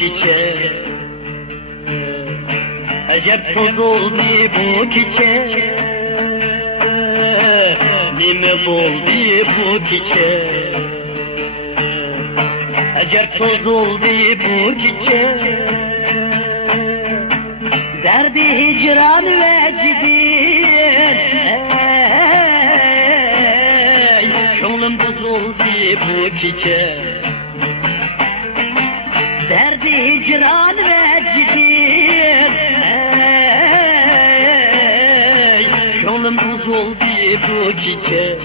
çiçek. Acep toz oldu bu çiçek. Nime oldu bu çiçek. Acep toz oldu bu çiçek. Derdi hicran ve cidin. Şoğlum buz oldu bu çiçek. Derdi hicran ve cidin. Şoğlum buz oldu bu çiçek.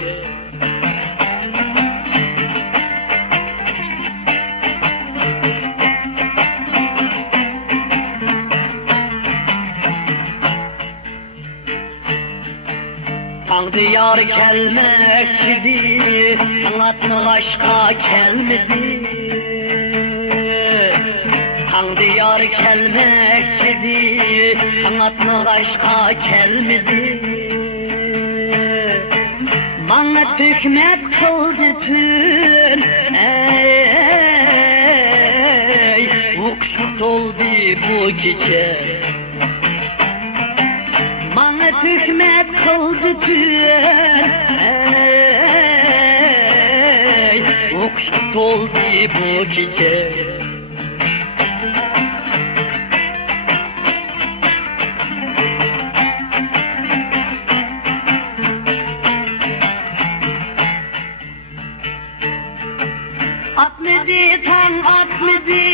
Tanrı yar gelmekçidi, anlatma aşka gelmedi. Tanrı yar gelmekçidi, anlatma aşka gelmedi. Bana hükmet kıldı tün, ukşut oldu bu gece. Bana hükmet kıldı tün, ukşut oldu bu gece. Atmedi tan atmedi,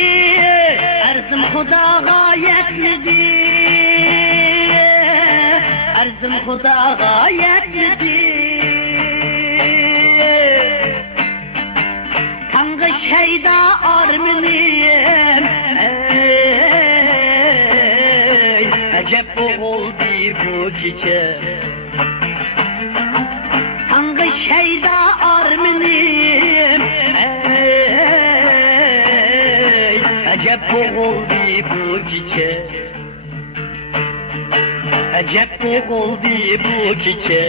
erzim Xudaga yetmedi. Erzim Xudaga yetmedi. Kanğı şeyda arminiyim. Acep oldu bu gece. Kanğı şeyda arminiyim. Acep oldu bu gece. Acep oldu bu gece.